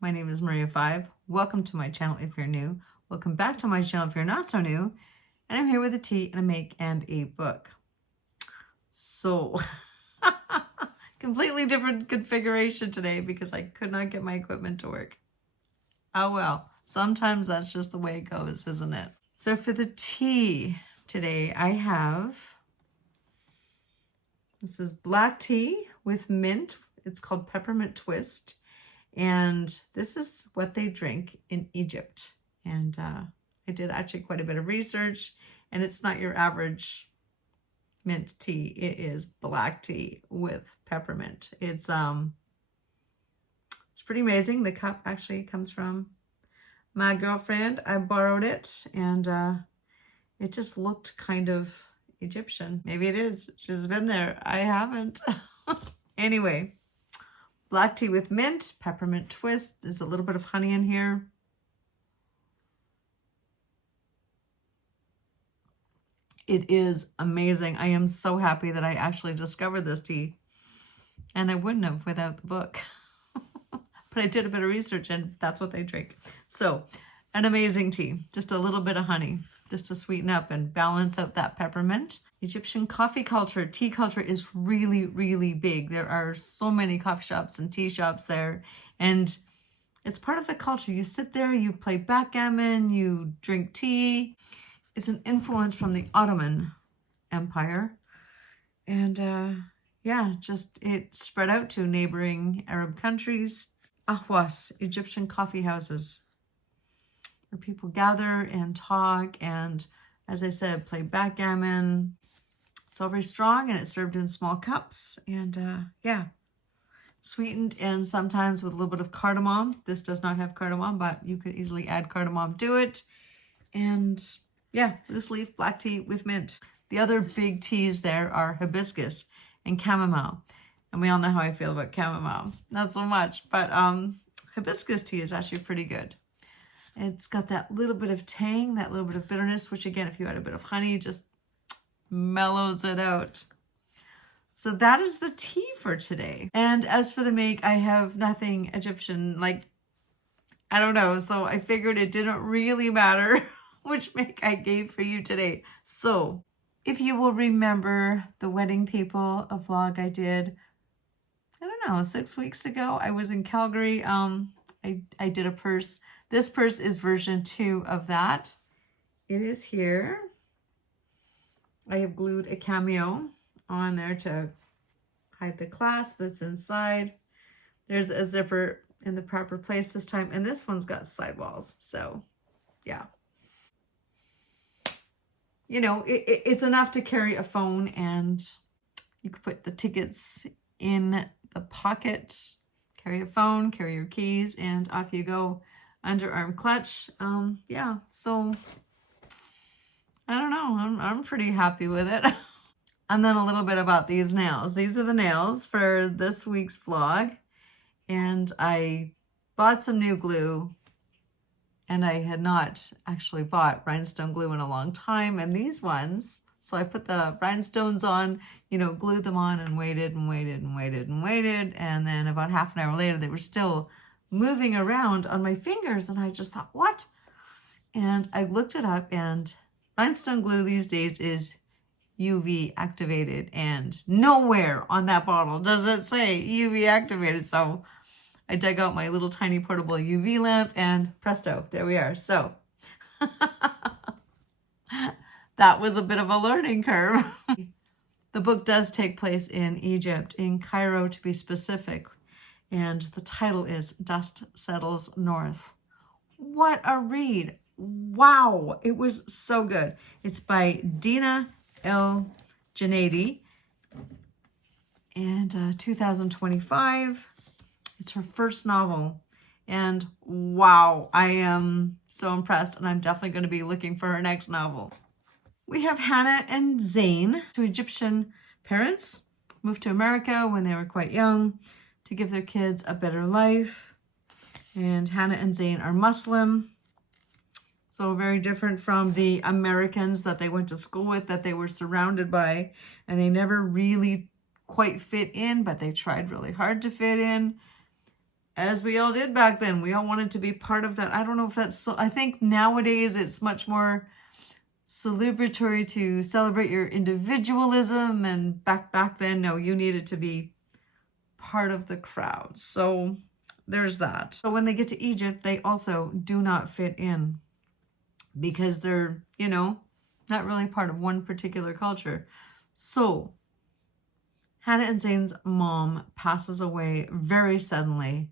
My name is Maria5. Welcome to my channel if you're new. Welcome back to my channel if you're not so new. And I'm here with a tea and a make and a book. So, completely different configuration today because I could not get my equipment to work. Oh well, sometimes that's just the way it goes, isn't it? So for the tea today, I have, this is black tea with mint. It's called peppermint twist. And this is what they drink in Egypt. And I did actually quite a bit of research, and it's not your average mint tea. It is black tea with peppermint. It's pretty amazing. The cup actually comes from my girlfriend. I borrowed it, and it just looked kind of Egyptian. Maybe it is. She's been there. I haven't. Anyway, black tea with mint, peppermint twist. There's a little bit of honey in here. It is amazing. I am so happy that I actually discovered this tea. And I wouldn't have without the book. But I did a bit of research and that's what they drink. So, an amazing tea. Just a little bit of honey, just to sweeten up and balance out that peppermint. Egyptian coffee culture, tea culture is really, really big. There are so many coffee shops and tea shops there. And it's part of the culture. You sit there, you play backgammon, you drink tea. It's an influence from the Ottoman Empire. And yeah, just it spread out to neighboring Arab countries. Ahwas, Egyptian coffee houses, where people gather and talk and, as I said, play backgammon. It's all very strong and it's served in small cups. And yeah, sweetened and sometimes with a little bit of cardamom. This does not have cardamom, but you could easily add cardamom to it. And yeah, loose leaf black tea with mint. The other big teas there are hibiscus and chamomile. And we all know how I feel about chamomile. Not so much, but hibiscus tea is actually pretty good. It's got that little bit of tang, that little bit of bitterness, which again, if you add a bit of honey, just mellows it out. So that is the tea for today. And as for the make, I have nothing Egyptian, like, I don't know. So I figured it didn't really matter which make I gave for you today. So if you will remember the Wedding People, a vlog I did, I don't know, 6 weeks ago, I was in Calgary. I did a purse. This purse is version 2 of that. It is here. I have glued a cameo on there to hide the clasp that's inside. There's a zipper in the proper place this time. And this one's got sidewalls. So yeah. You know, it's enough to carry a phone, and you could put the tickets in the pocket, carry a phone, carry your keys, and off you go. Underarm clutch. Yeah, so I don't know. I'm pretty happy with it. And then a little bit about these nails. These are the nails for this week's vlog. And I bought some new glue. And I had not actually bought rhinestone glue in a long time. And these ones, so I put the rhinestones on, you know, glued them on and waited and waited and waited and waited. And then about half an hour later, they were still moving around on my fingers. And I just thought, what? And I looked it up, and rhinestone glue these days is UV activated. And nowhere on that bottle does it say UV activated. So I dug out my little tiny portable UV lamp and presto, there we are. So that was a bit of a learning curve. The book does take place in Egypt, in Cairo to be specific. And the title is Dust Settles North. What a read. Wow, it was so good. It's by Dina El Janadi, and 2025. It's her first novel, and wow, I am so impressed, and I'm definitely going to be looking for her next novel. We have Hannah and Zayn, two Egyptian parents, moved to America when they were quite young to give their kids a better life. And Hannah and Zayn are Muslim, so very different from the Americans that they went to school with, that they were surrounded by, and they never really quite fit in, but they tried really hard to fit in. as we all did back then. We all wanted to be part of that. I don't know if that's so. I think nowadays it's much more celebratory to celebrate your individualism, and back then, no, you needed to be part of the crowd. So there's that. So when they get to Egypt, they also do not fit in because they're, not really part of one particular culture. So Hannah and Zayn's mom passes away very suddenly,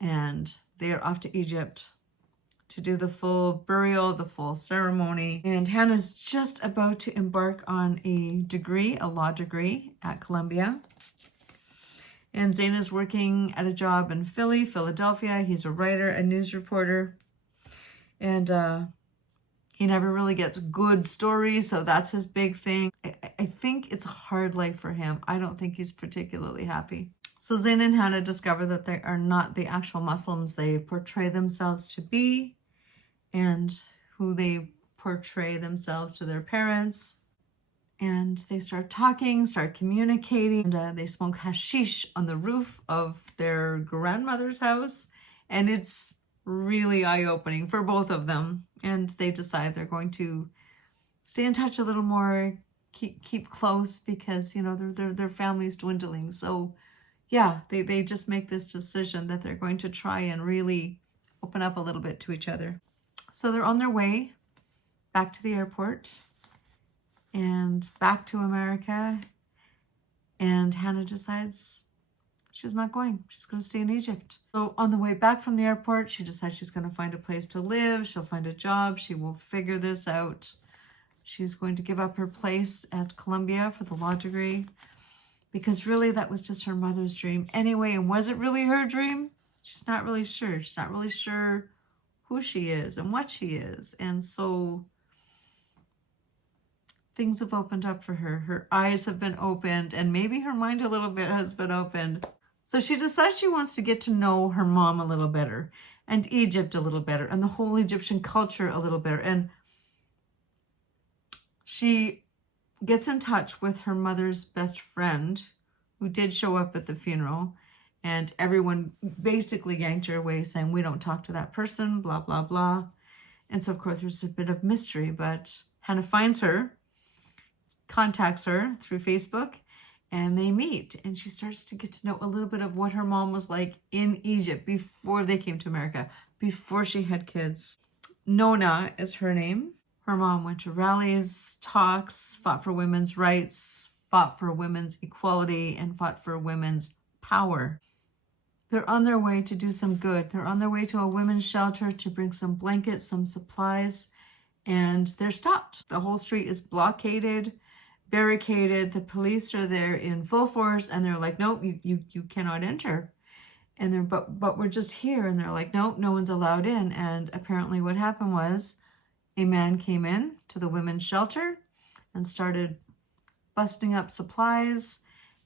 and they are off to Egypt to do the full burial, the full ceremony. And Hannah's just about to embark on a law degree at Columbia. And Zayn is working at a job in Philadelphia. He's a writer, a news reporter. And he never really gets good stories, so that's his big thing. I think it's a hard life for him. I don't think he's particularly happy. So Zayn and Hannah discover that they are not the actual Muslims they portray themselves to be, and who they portray themselves to their parents. And they start talking, start communicating, and they smoke hashish on the roof of their grandmother's house. And it's really eye-opening for both of them. And they decide they're going to stay in touch a little more, keep close, because, their family's dwindling. So yeah, they just make this decision that they're going to try and really open up a little bit to each other. So they're on their way back to the airport and back to America. And Hannah decides she's not going. She's going to stay in Egypt. So on the way back from the airport, she decides she's going to find a place to live. She'll find a job. She will figure this out. She's going to give up her place at Columbia for the law degree, because really that was just her mother's dream anyway. And was it really her dream? She's not really sure. She's not really sure who she is and what she is. And so things have opened up for her. Her eyes have been opened, and maybe her mind a little bit has been opened. So she decides she wants to get to know her mom a little better, and Egypt a little better, and the whole Egyptian culture a little better. And she gets in touch with her mother's best friend, who did show up at the funeral, and everyone basically yanked her away, saying, we don't talk to that person, blah, blah, blah. And so, of course, there's a bit of mystery, but Hannah finds her, contacts her through Facebook, and they meet. And she starts to get to know a little bit of what her mom was like in Egypt before they came to America, before she had kids. Nona is her name. Her mom went to rallies, talks, fought for women's rights, fought for women's equality, and fought for women's power. They're on their way to do some good. They're on their way to a women's shelter to bring some blankets, some supplies, and they're stopped. The whole street is blockaded, barricaded. The police are there in full force, and they're like, nope, you cannot enter. And they're, but we're just here. And they're like, nope, no one's allowed in. And apparently what happened was a man came in to the women's shelter and started busting up supplies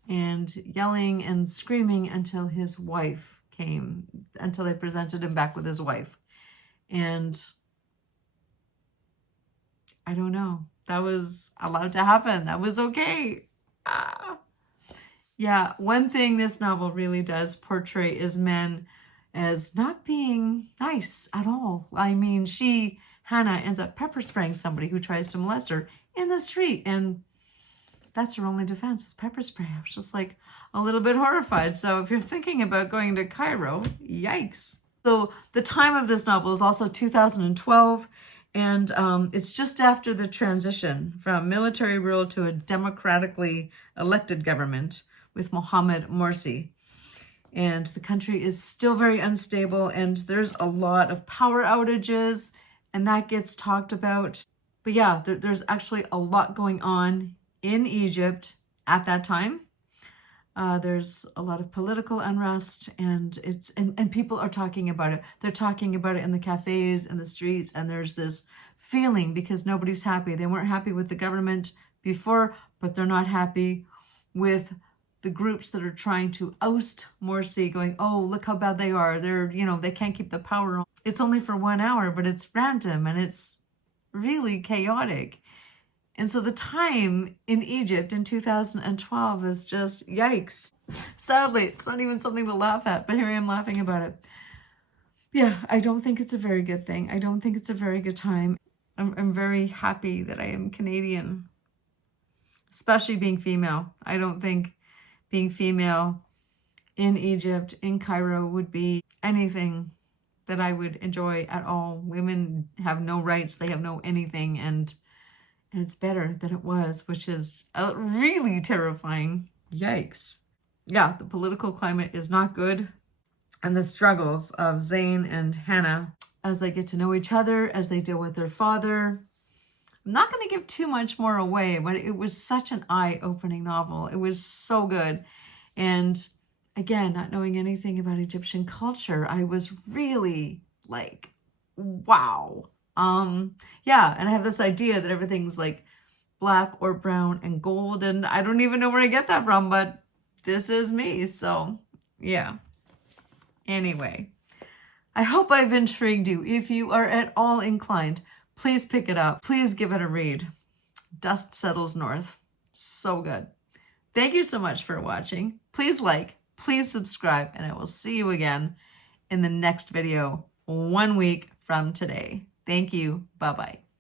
and yelling and screaming until his wife came, until they presented him back with his wife. And I don't know, that was allowed to happen. That was okay. Yeah, one thing this novel really does portray is men as not being nice at all. I mean, Hannah ends up pepper spraying somebody who tries to molest her in the street, and that's her only defense, is pepper spray. I was just like a little bit horrified. So if you're thinking about going to Cairo, yikes. So the time of this novel is also 2012, and it's just after the transition from military rule to a democratically elected government with Mohamed Morsi. And the country is still very unstable, and there's a lot of power outages, and that gets talked about. But yeah, there's actually a lot going on in Egypt at that time. There's a lot of political unrest, and and people are talking about it. They're talking about it in the cafes and the streets, and there's this feeling because nobody's happy. They weren't happy with the government before, but they're not happy with the groups that are trying to oust Morsi, going, oh, look how bad they are. They're, they can't keep the power on. It's only for 1 hour, but it's random and it's really chaotic. And so the time in Egypt in 2012 is just yikes. Sadly, it's not even something to laugh at, but here I am laughing about it. Yeah, I don't think it's a very good thing. I don't think it's a very good time. I'm very happy that I am Canadian, especially being female. I don't think being female in Egypt, in Cairo, would be anything that I would enjoy at all. Women have no rights, they have no anything, and it's better than it was, which is really terrifying. Yikes. Yeah, the political climate is not good. And the struggles of Zane and Hannah as they get to know each other, as they deal with their father. I'm not going to give too much more away, but it was such an eye-opening novel. It was so good. And again, not knowing anything about Egyptian culture, I was really like, wow. Yeah, and I have this idea that everything's like black or brown and gold, and I don't even know where I get that from, but this is me, so yeah. Anyway, I hope I've intrigued you. If you are at all inclined, please pick it up. Please give it a read. Dust Settles North. So good. Thank you so much for watching. Please like, please subscribe, and I will see you again in the next video 1 week from today. Thank you. Bye-bye.